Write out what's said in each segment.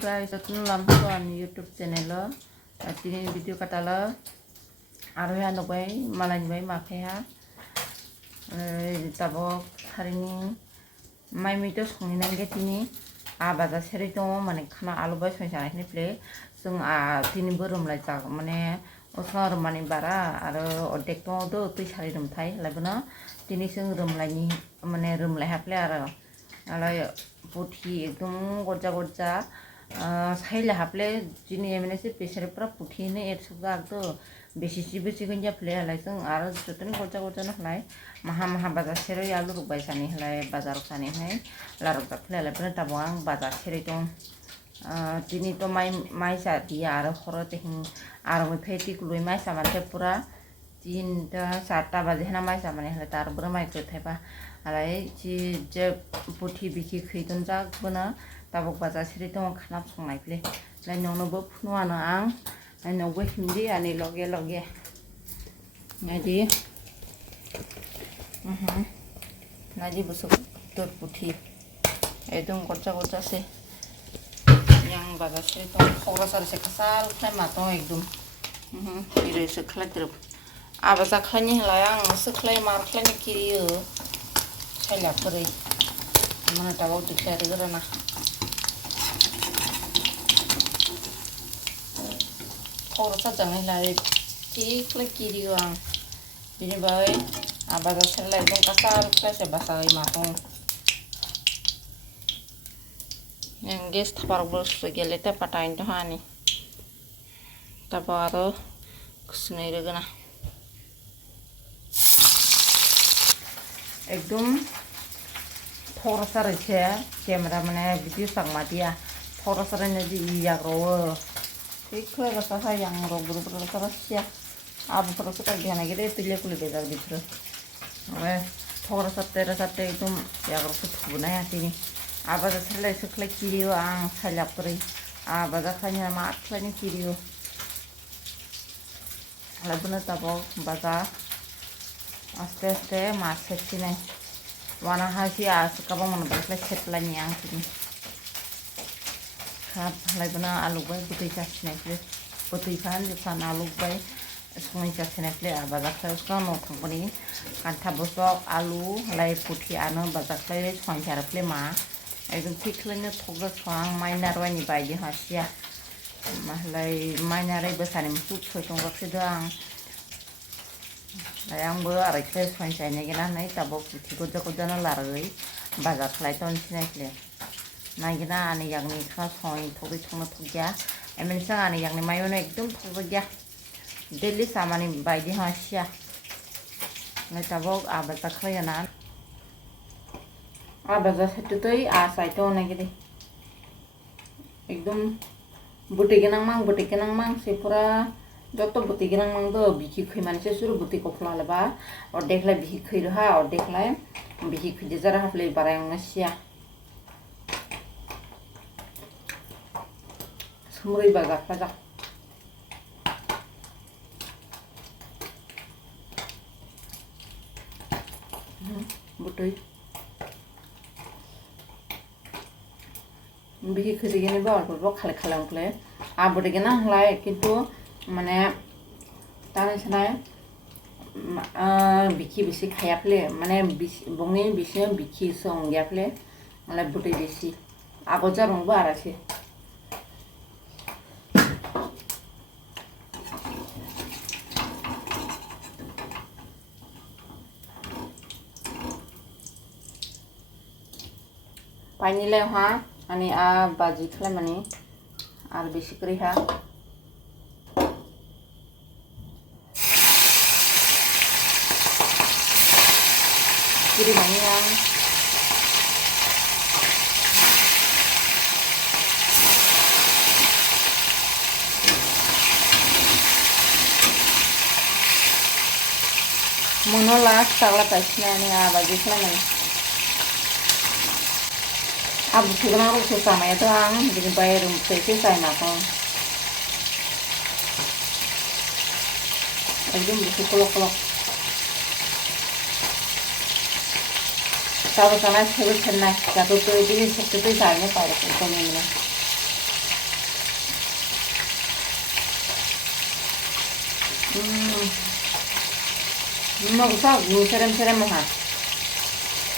Omprai jatun lampuan YouTube channel tini video katala aroi anobai malai bai makaiha tabo harini mai mito songinange tini baja seri dong mane khana alu bai sonjana ni ple जों tini boromlai jak mane osna romani bara aro odek dong do tui sari romthai laibona tini जों romlaini mane romlai haple aro alai puthi ekdom gorja gorja saila haple jini emene se pesare pura puthi ne etsuga akdo beshi sibe sigonja ple alai जों aro jotoni gorja gorja no halai maha maha baja seri alu rok bai sani halai bazar sani hai larok jak ple alai bena tabo ang baja seri dong tini to mai sa dia aro khoro tehing aro me pheti kului mai sa mante pura 3টা 4টা baje hena mai sa mane hala tar bura mai ko thaiba alai ji je puthi biki khidon jak bana tabok baja siri dong khanap songnai ple lai nono bo phnuana ang ai nogo hindi ani loge loge ngadi ngadi busuk tur puthi edong gorja gorja se yang baja siri dong khora sar se kasal khai matong ekdom ire se khlai trip baja khlani halai ang se khlai mar khlani kiriyo saila pore mana tabok diklare gorana khora sa jang halai tik khlai kiriyo ang bini bai baja siri lai dong kasal khlai se basai matong yang gas thapar bos gele ta patain to hani taparo kusnei regana ekdom thora sare che camera mane video sangma dia thora sare ne di yagro tikhle ga sa yang ro buru buru sara sia abu thora sa gana gele tile kule de dar bitro ame thora satte ekdom yagro su thubuna ya tini baja selai seklai kiriyo ang salap puri baja khanya ma athlani kiriyo labuna tabo baja aste aste ma setine wana hasi kaba mon basla setlani ang tini khap labuna alu bai putui chasnai ple putui khan jpan alu bai songai chasnai ple baja khai ska no company kantha bosok alu lai puthi ano baja khai sonjar ple ma ekdom tiklanya thogda swang maina rwani baidi hasia mahlai maina rai basani musuk soitong rakse dang ayang bo arai khlai swang chaine gena nai tabo puthi goja goja na laroi baja khlai ton sinai khle nagina ani yangni kha soi thogri thongna thogya emen sang ani yangni mayono ekdom thogya daily samani baidi hasia nai tabo baja khlai na baja setutoi saito nagiri ekdom buti genang mang se pura joto buti genang mang do biki khoi mane se suru buti kopla leba or dekla biki khoi ha or dekla biki khoi jara hafle barang nasia sumuri baga paja butoi biki khoi gene ba or khale khalang kle buti gena halai kintu mane tane sanai biki bisi khayaple mane bongni bisi biki song yaple mala buti bisi agoja rong ba arase pani le ha ani baji khlai mani ar bisi kri ha kiri mani yang mono last sagla pasna ani baji khlai mani abu thigna ro se samay to ang bini bai rum se sai na ko ekdom buku kolok Kalau sana sebut senang, jatuh tu ini sebetulnya saya pada pokoknya ini. Mau sao serem ha.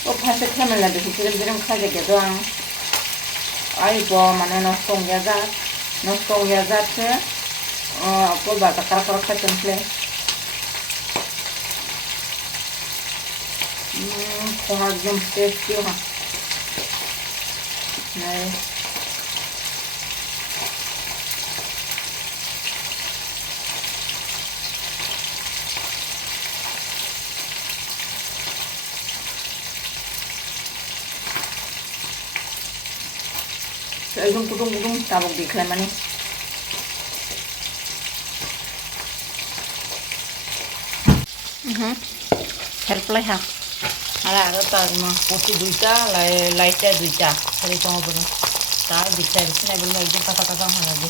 Oh pasti kemen lah deh serem kaja gitu ang. Ayo mana nostong ya zat se. Apa bahasa karak temple. Kohar jam tasty ha. Nah. Kudung tabok di Khlyoi help lah ha. Ada mah putih duita, lighter duita. Dari tengah belum. Tahu bisa di sini belum lagi kata-kata lagi.